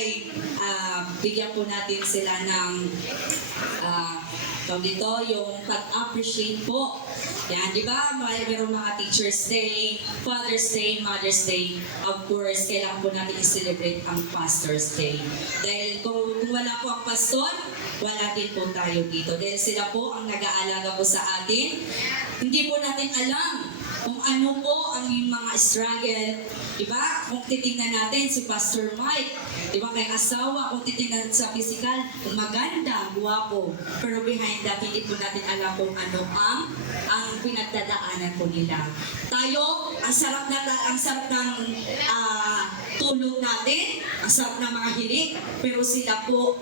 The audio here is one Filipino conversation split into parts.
ay bigyan po natin sila ng tawag dito, yung pag-appreciate po. Yan, di ba? Mayroong mga Teacher's Day, Father's Day, Mother's Day. Of course, kailangan po natin i-celebrate ang Pastor's Day. Dahil kung wala po ang pastor, wala din po tayo dito. Dahil sila po ang nag-aalaga po sa atin. Hindi po natin alam kung ano po ang mga struggle. Diba? Kung titingnan natin si Pastor Mike, diba, kay asawa, kung titingnan sa physical, maganda, guwapo. Pero behind that, hindi po natin alam kung ano ang pinagdadaanan po nila. Tayo, ang sarap ng tulog natin, ang sarap ng mga hilig, pero sila po,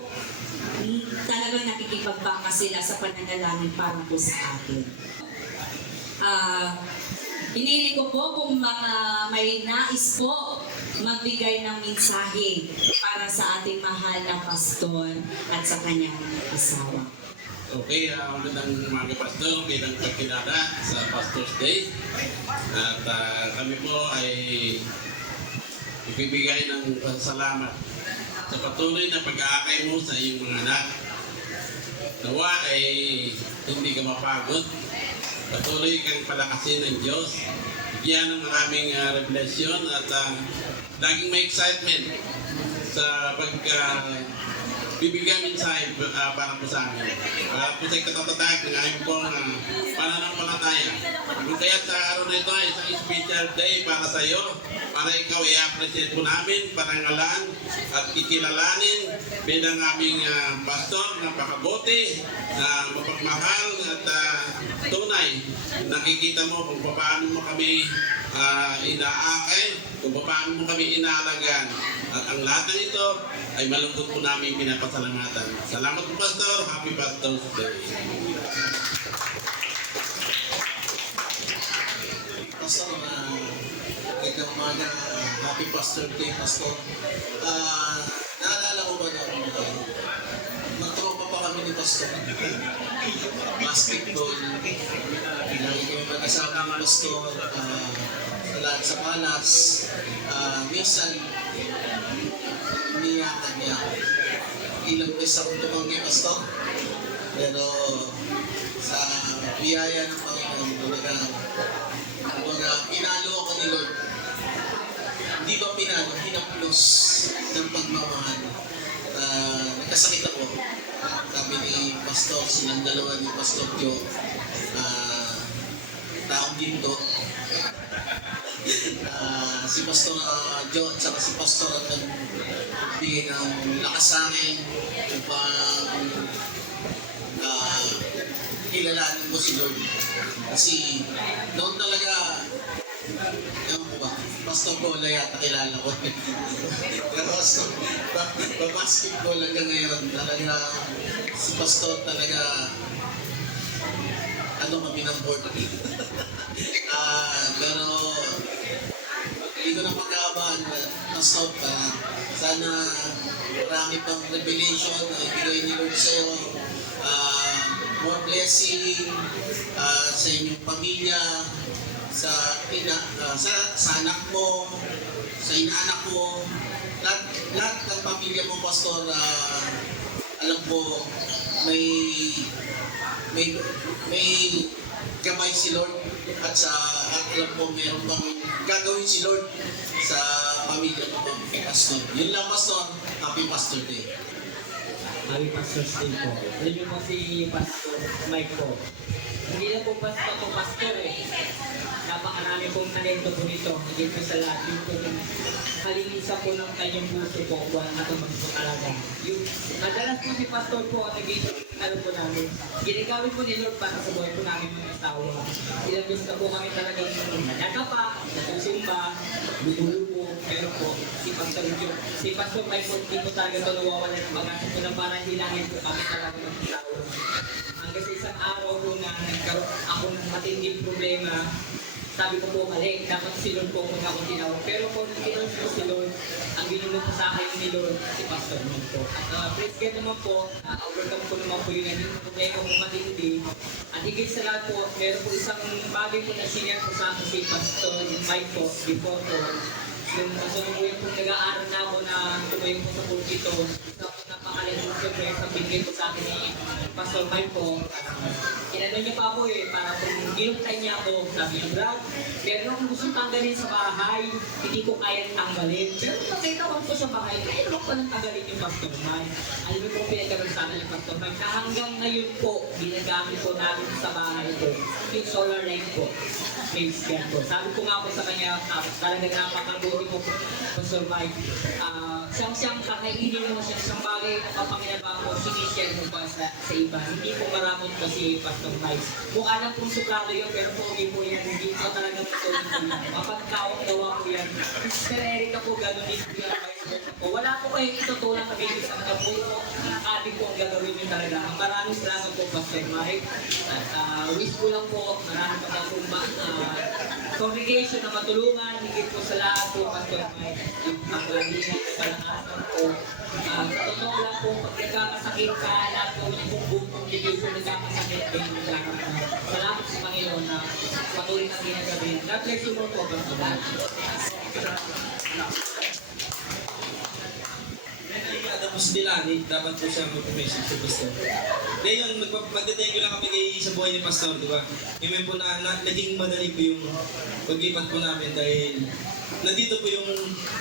talagang nakikipagbaka sila sa pananalangin para po sa atin. Hinili ko po kung may nais po magbigay ng mensahe para sa ating mahal na pastor at sa kanyang asawa. Okay, magandang umaga pastor, bilang pagkilala sa Pastor's Day. At kami po ay ibibigay ng salamat sa patuloy na pag-aakay mo sa iyong mga anak. Nawa ay hindi ka mapagod. Patuloy kang palakasin ng Diyos. Bigyan ng maraming revelation at laging may excitement sa bibigyan mensahe para po sa amin. Para po sa katatatag ng aming pong pananampalataya. Kung kaya sa araw na ito ay isang special day para sa iyo, para ikaw i-appreciate po namin, parangalan at kikilalanin bilang aming pastor na pakabuti, na mapagmahal at tunay. Nakikita mo kung paano mo kami inaakay, kung paano mo kami inaalagaan. At ang lahat ng ito ay malungkot po namin pinapasalamatan. Salamat po, Pastor. Happy Pastor's Day. Pastor, magandang umaga. Happy Pastor's Day, Pastor. Naalala ko ba na magtropa pa kami ni Pastor? Basketball. Lagi kami mag-asama ni Pastor. Sa lahat sa palas. Minsan, niyakan niya. Ilang beses akong tumanggi, Pastor. Pero sa biyaya ng Panginoon, pinalo ako ni Lord. Hindi ba pinalo? Hinaplos ng pagmamahal. Nagkasakit ako. Sabi ni Pastor, silang dalawa ni Pastor Joe, taong ginto. Si Pastor Joe at saka si Pastor at nagbigay ng lakas sa akin upang kilalanin mo si Lord. Kasi noon talaga, ewan ko ba, Pastor Bola yata kilala ko. Pero Pastor, basketball hanggang ngayon, talaga si Pastor talaga, ano kami ng board. Pero hindi ko na pagkabaan, Pastor, sana marami pang revelation na ibigay ni Lord sa'yo. More blessing sa inyong pamilya, sa anak mo, sa inaanak mo, lahat ng pamilya mo, Pastor. Alam ko may gabay si Lord at alam ko meron bang gagawin si Lord sa pamilya mo, Pastor. Yun lang, Pastor. Happy Pastor Day. Happy Pastor's Day po. Alam niyo po si Pastor Mike po. Hindi na po basta po pastor eh. Napakarami pong talento po nito. Higit po sa lahat. Yung po yung kalinisan po ng kanyang puso po kung ano ito magpapalaga. Yung madalas po si Pastor po ang nag-ano po namin. Ginagawin po ni Lord para sa buhay po namin mga asawa. Ilang gusto na po kami talagang nagapa, nagsimba, lulubo. Pero po, si Pastor Mike po, hindi po talaga ito nawawala ng pag-asa po na parang hilangin po kami talaga ng asawa. Hanggang sa isang araw po na nagkaroon ako ng matinding problema, sabi ko po mali, dapat si Lord po kung ako tinawag. Pero po, nung tinawag po si Lord, ang ginulong po sa akin ni Lord, si Pastor Mike po. At praise God naman po, overcome po naman po yung naging problema po matindi. At higit sa lahat po, meron po isang bagay po na senior po sa akin si Pastor Mike po, before po. Yung kasalukuyan po nag-aaral na ako na tumayo po sa pulpito. Tapos napakalaking siyempre sa binigay po sa akin ni Pastor Mike po. Inano niya pa ako para kung ginugtay niya ako, sabi niya, Brad, meron akong gusto tanggalin sa bahay, hindi ko kayang tanggalin. Pero nakita ko po sa bahay, kaya naman ko nang tanggalin yung Pastor Mike. Alam mo po pinagkaroon sana yung Pastor Mike na hanggang ngayon po, ginagamit po namin sa bahay ko, yung solar light po. Praise God po. Sabi ko nga po sa kanya, talaga napakabuti po Pastor Mike. Siyang kakainin mo siya isang bagay na kapangyabang ko, sinishare mo pa sa iba. Hindi po maramot po si Pastor Mike. Mukha lang pong suklado yun, pero pogi po yan. Hindi po talaga po yan. Mapagkawang gawa po yan. Sister Erica po, gano'n din po yan. Wala po kayong itutulak na bigis ang kapulo. Ating po ang gagawin nyo talaga. Maraming salamat po, Pastor Mike. At wish ko lang po, maraming pagkakumba. Congregation na matulungan, higit po sa lahat po, Pastor Mike. Yung paglalingan sa kalakasan po. Sa totoo lang po, pag nagkakasakit ka, lahat po yung buong congregation nagkakasakit, kayo nagkakasakit. Salamat sa Panginoon na patuloy na ginagabi. God bless you more po, Pastor Mike. Tapos Dilani, dapat po siya mag-message sa Pastor. Ngayon, magte-thank you lang kami sa buhay ni Pastor, di ba? Ngayon po naging madali po yung paglipat po namin dahil nandito po yung,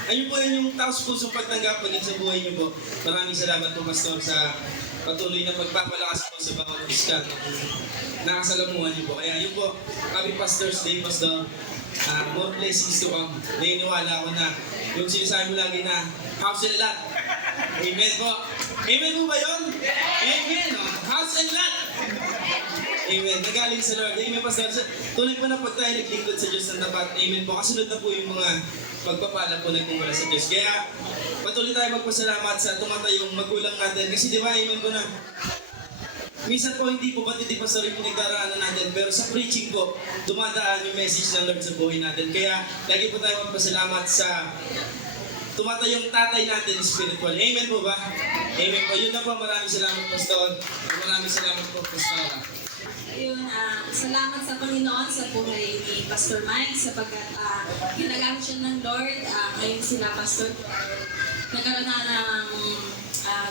ayun po yun yung taos pusong pagtanggap paging sa buhay niyo po. Maraming salamat po Pastor sa patuloy na pagpapalakas po sa bawat iskan nakasalamuhan niyo po. Kaya yun po, kami Pastor's Day, Pastor. More blessings to come. Naniniwala ako na yung sinasabi mo lagi na house and lot. Amen po. Amen po ba yun? Amen. House and lot. Amen. Nagaling sa Lord. Amen, Pastor. Tuloy po na pag tayo naglingkod sa Diyos ng tapat. Amen po. Kasunod na po yung mga pagpapala po nagmumula sa Diyos. Kaya patuloy tayo magpasalamat sa tumatayong magulang natin. Kasi di ba, amen po na. Minsan po hindi po ba't hindi pa sorry po nagdaraanan natin, pero sa preaching po, dumadaan yung message ng Lord sa buhay natin. Kaya lagi po tayo magpasalamat sa tumatayong tatay natin spiritual. Amen po ba? Amen po. Yun na po. Maraming salamat, Pastor. Maraming salamat po, Pastor. Ayun, salamat sa Panginoon sa buhay ni Pastor Mike sapagkat ginagamit siya ng Lord. Ngayon sila, Pastor, nagkaroon na ng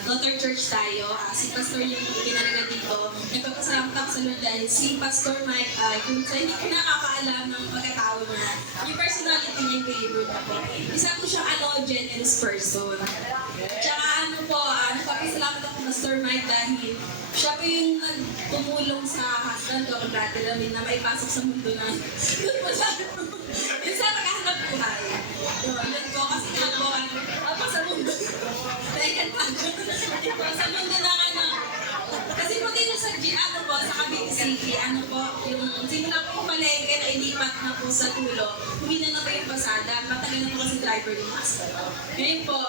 daughter church tayo. Si Pastor yung pinalaga dito. Nagpapasalamat ako sa Lord dahil si Pastor Mike, kung sa hindi ko nakakaalam ng pagkatao niya, yung personality niya yung favorite ako. Isa po siyang generous person. Tsaka nagpapasalamat ako Pastor Mike dahil siya po yung tumulong sa husband ko, kung dati namin na maipasok sa mundo na yun sa paghahanap buhay. Yun ko, kasi nga po, sa mundo. Sa mundo na kasi po dito sa Cavite City, yung simula po yung palengke na ilipat na po sa tulo, humina na po yung pasada, matagal na po kasi driver yung master. Ngayon po,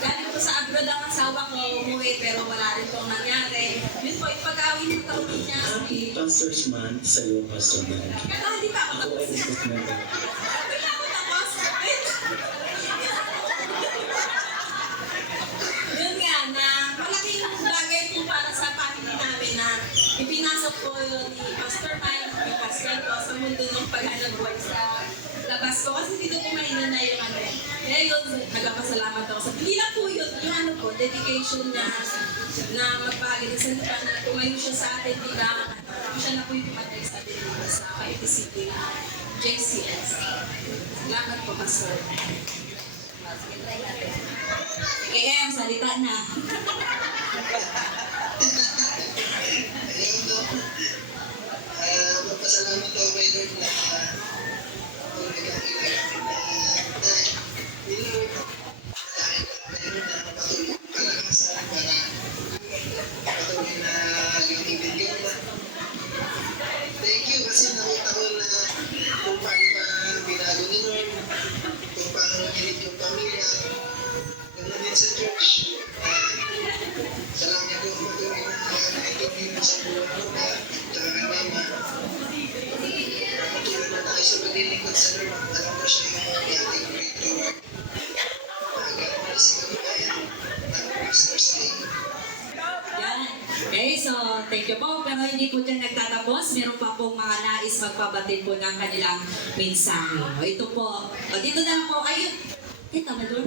galing po sa abroad ang asawa ko, umuwi pero wala rin pong nangyari. Yun po, yung pag-awin ng taon niya. Happy Pastor's Month sa iyo, Pastor Mike. Hindi pa ako Ako tapos. ay gusto mo ba? Hindi pa ako tapos. Yun nga, na malaking bagay po para sa family namin na ipinasok po yun ni Pastor Mike, ni Pastor ko sa mundo ng paghanap buhay sa labas ko. Kasi dito po mahina na yung Kaya yun, nagpapasalamat ako sa hindi lang po yun, yung dedication niya na magbahagi ng salita na tumayo siya sa atin, di ba? Siya na po yung tumatay sa atin dito sa Cavite City, JCS. Salamat po, Pastor. Sige, Em, salita na. Ayun po. Magpasalamat ako kay Lord na tuloy kang ginagawa na ni Lord. Dahil meron na patuloy kalakasan para patuloy na lumibigyan na. Thank you kasi nakita ko na kung paano na binago ni Lord, kung paano nilid yung pamilya. Ganun din sa church. Salamat ko patuloy na naitugin sa buwan mo na tsaka kay Mama. Patuloy na tayo sa paglilingkod sa Lord. Alam ko siya yung ating great Lord. God bless you. Happy Pastor's Day. Yan. Okay, so thank you you po. Pero hindi po dyan nagtatapos. Meron pa pong mga nais magpabatid po ng kanilang mensahe. O, ito po. O, dito na lang po. Ayun. Ito na doon.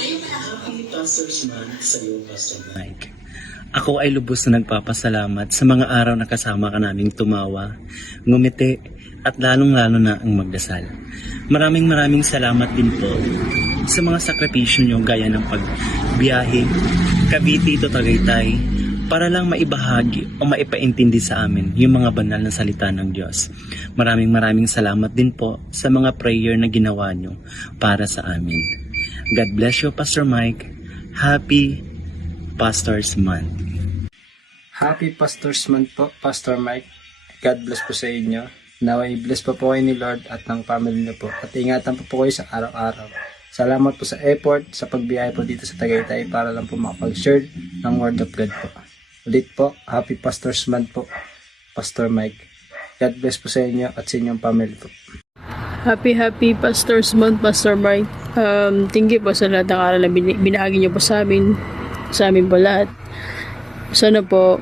Ayun pa lang. Happy Pastor's Month sa iyo, Pastor Mike. Ako ay lubos na nagpapasalamat sa mga araw na kasama ka naming tumawa, ngumiti, at lalong-lalo na ang magdasal. Maraming salamat din po sa mga sakripisyo nyo gaya ng pagbiyahe, Cavite to Tagaytay, para lang maibahagi o maipaintindi sa amin yung mga banal na salita ng Diyos. Maraming salamat din po sa mga prayer na ginawa nyo para sa amin. God bless you, Pastor Mike. Happy Pastor's Month. Happy Pastor's Month po, Pastor Mike. God bless po sa inyo. Naway bless po kayo ni Lord at ng family niyo po. At ingatan po kayo sa araw-araw. Salamat po sa effort, sa pagbiyahe po dito sa Tagaytay para lang po makapag-share ng Word of God po. Ulit po, Happy Pastor's Month po, Pastor Mike. God bless po sa inyo at sa inyong family po. Happy Pastor's Month, Pastor Mike. Thank you po sa lahat ng aral na binahagi niyo po sa amin po lahat. Sana po,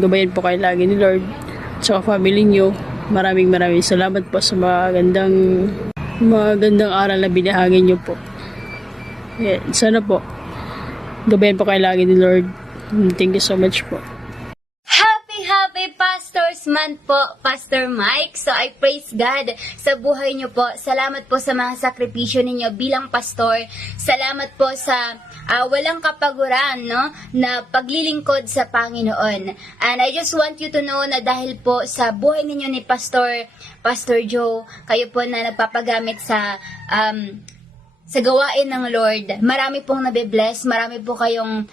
gabayan po kayo lagi ni Lord at sa family niyo. Maraming salamat po sa magandang aral na binahagi niyo po. Sana po, gabayan po kayo lagi ni Lord. Thank you so much po. Happy Pastor's Month po, Pastor Mike. So I praise God sa buhay niyo po. Salamat po sa mga sakripisyo ninyo bilang pastor. Salamat po sa walang kapaguran, no, na paglilingkod sa Panginoon. And I just want you to know na dahil po sa buhay ninyo ni Pastor Joe, kayo po na nagpapagamit sa gawain ng Lord. Marami pong nabibless, marami po kayong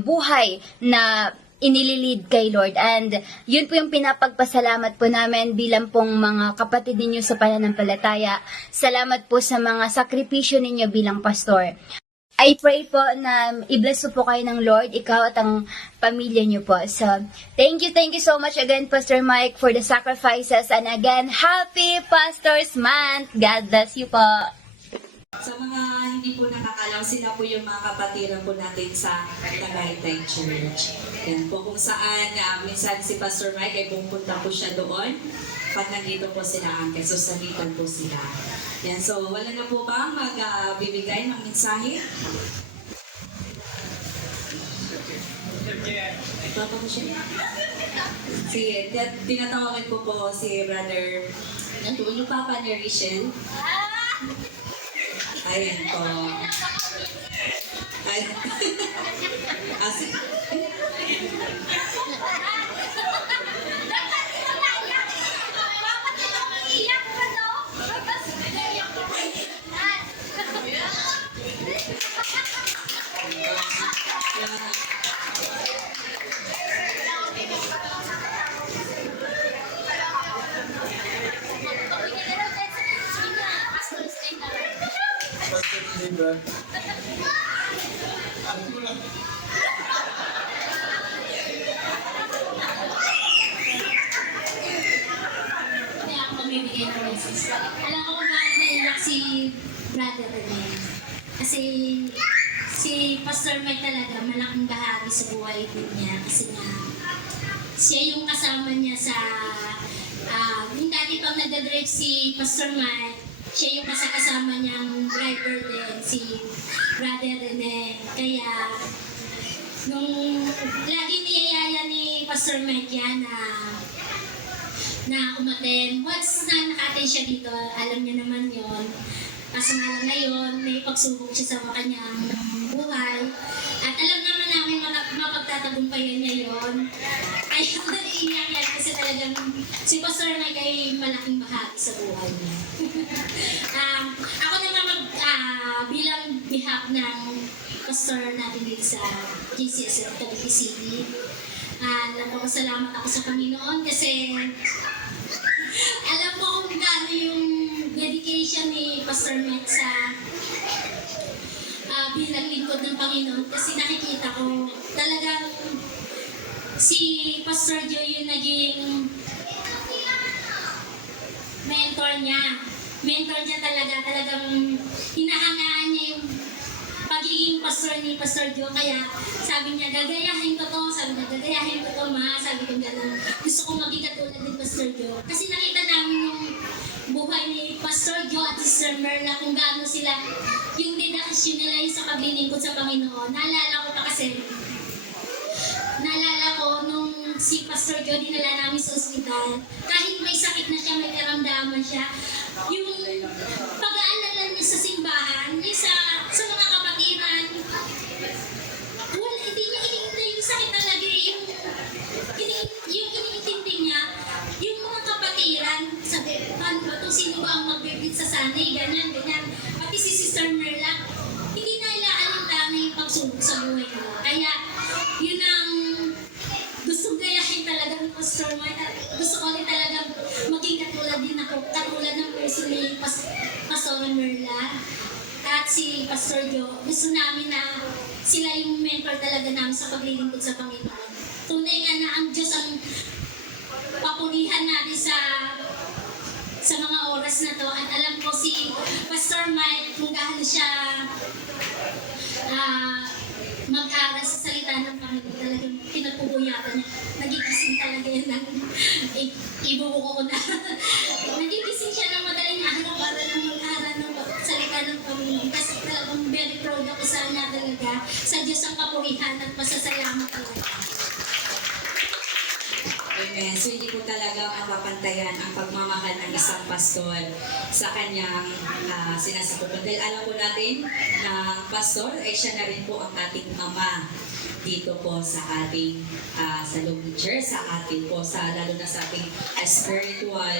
buhay na inililid kay Lord. And yun po yung pinapagpasalamat po namin bilang pong mga kapatid ninyo sa pananampalataya. Salamat po sa mga sakripisyo ninyo bilang pastor. I pray po na i-bless po kayo ng Lord, ikaw at ang pamilya niyo po. So, thank you so much again, Pastor Mike, for the sacrifices. And again, Happy Pastor's Month. God bless you po. Sa mga hindi po nakakalaw, sila po yung mga kapatiran po natin sa Tagaytay Church. Yan po kung saan minsan si Pastor Mike ay pumunta po siya doon. Pag nandito po sila, so sabitan po sila. Yan, so wala na po ba magbibigay ng mensahe? Papa ko siya. Sige, tinatawagan ko po si Brother, yung Papa ni Rachel. Ayan po. Ayan. Kaya ako mamimigay ng message. Alam ko kung bakit naiyak si Brother Rene. Kasi si Pastor Mike talaga malaking bahagi sa buhay din niya. Kasi nga, siya yung kasama niya sa yung dati pang nagdadrive si Pastor Mike, siya yung kasama niyang driver din, si Brother Rene. Kaya, nung lagi niyayaya ni Pastor Mike yan na umaten. Once na naka-attend siya dito, alam niya naman yon. Kaso nga lang ngayon, may pagsubok siya sa kanyang buhay. At alam naman namin mapagtatagumpayan niya yon. Kaya naiiyak yan kasi talagang si Pastor Mike ay malaking bahagi sa buhay niya. Ako naman bilang behalf ng pastor natin dito sa GCSF Cavite City, nagpapasalamat ako sa Panginoon kasi alam ko kung gaano yung dedication ni Pastor Mike sa bilang lingkod ng Panginoon kasi nakikita ko talagang si Pastor Joe yung naging mentor niya. Mentor niya talagang hinahangaan niya yung pagiging pastor pastor ni Pastor Joe. Kaya sabi niya, gagayahin ko to. Sabi niya, gagayahin ko to, ma. Sabi ko gano'n. Gusto ko maging katulad ni Pastor Joe. Kasi nakita namin yung buhay ni Pastor Joe at Sister Merla kung gaano sila yung dedikasyon nila yung sa paglilingkod sa Panginoon. Naalala ko nung si Pastor Joe dinala namin sa ospital, kahit may sakit na siya, may karamdaman siya, yung pag-aalala niya sa simbahan, yung sa mga kapatiran, wala, hindi niya iniintay yung sakit talaga, yung iniintindi niya, yung mga kapatiran, sabi, paano ba ito, sino ba ang magbibit sa sanay, ganyan. Pati si Sister Merla, hindi na ilaalintangan yung pagsubok sa buhay ko. Kaya, yun ang gusto gayahin talaga ng Pastor Mike. Gusto ko rin talaga maging katulad din ako, katulad ng puso ni Pastor Merla at si Pastor Joe. Gusto namin na sila yung mentor talaga namin sa paglilingkod sa Panginoon. Tunay nga na ang Diyos ang papurihan natin sa mga oras na to. At alam ko si Pastor Mike, kung gaano siya mag-aral sa salita ng Panginoon, talagang pinagpupuyatan niya. Nagigising talaga yun ng ibubuko ko na. Nagigising siya ng madaling araw para lang mag-aral ng salita ng Panginoon. Kasi talagang very proud ako sa kanya talaga. Sa Diyos ang kapurihan at pasasalamat talaga. Amen. So hindi ko talaga mapapantayan ang pagmamahal ng isang pastor sa kanyang sinasakupan. Dahil alam po natin na ang pastor ay siya na rin po ang ating ama dito po sa ating sa loob ng church, sa ating po, lalo na sa ating spiritual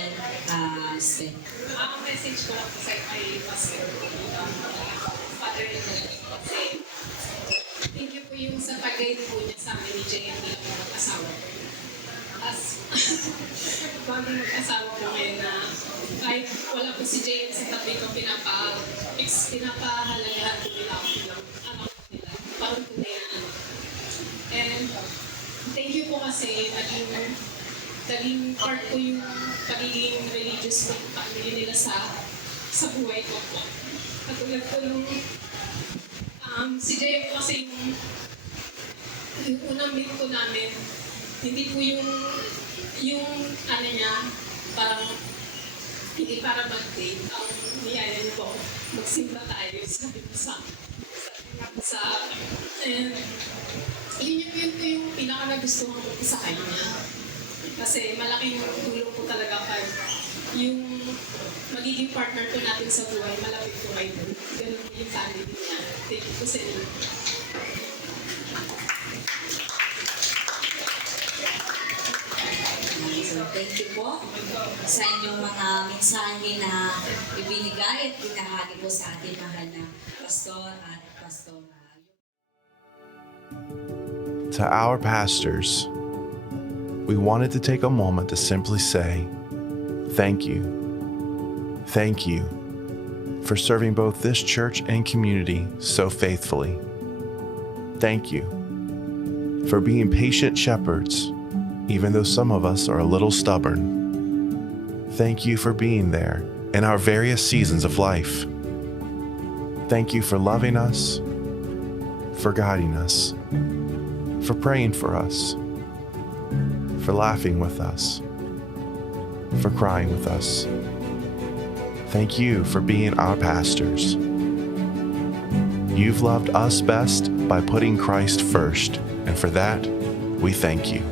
spend. Ang message ko lang sa kay Pastor Father kasi thank you po yung sa pag-guide po niya sa amin ni JM bilang mga asawa. As bagong mag-asawa ko ngayon na kahit wala po si JM sa tabi ko, pinapahalagahan ko nila ako bilang anak nila. Parang tunay na anak. And thank you po kasi naging part ko yung pagiging religious ng family nila sa buhay ko po. Katulad ko nung si JM kasi yung unang meet ko namin, hindi po yung ano niya, parang hindi para mag-date. Ang niyaya niyo po, magsimba tayo, sabi ko and yun yung pinaka nagustuhan ko sa kanya. Kasi malaking tulong po talaga kay yung magiging partner ko natin sa buhay, malapit ko kayo. Ganun po yung family niya. Thank you po sa inyo. So, thank you po sa inyong mga mensahe na ibinigay at binahagi po sa ating mahal na pastor at pastora. To our pastors, we wanted to take a moment to simply say, thank you. Thank you for serving both this church and community so faithfully. Thank you for being patient shepherds, even though some of us are a little stubborn. Thank you for being there in our various seasons of life. Thank you for loving us, for guiding us, for praying for us, for laughing with us, for crying with us. Thank you for being our pastors. You've loved us best by putting Christ first, and for that, we thank you.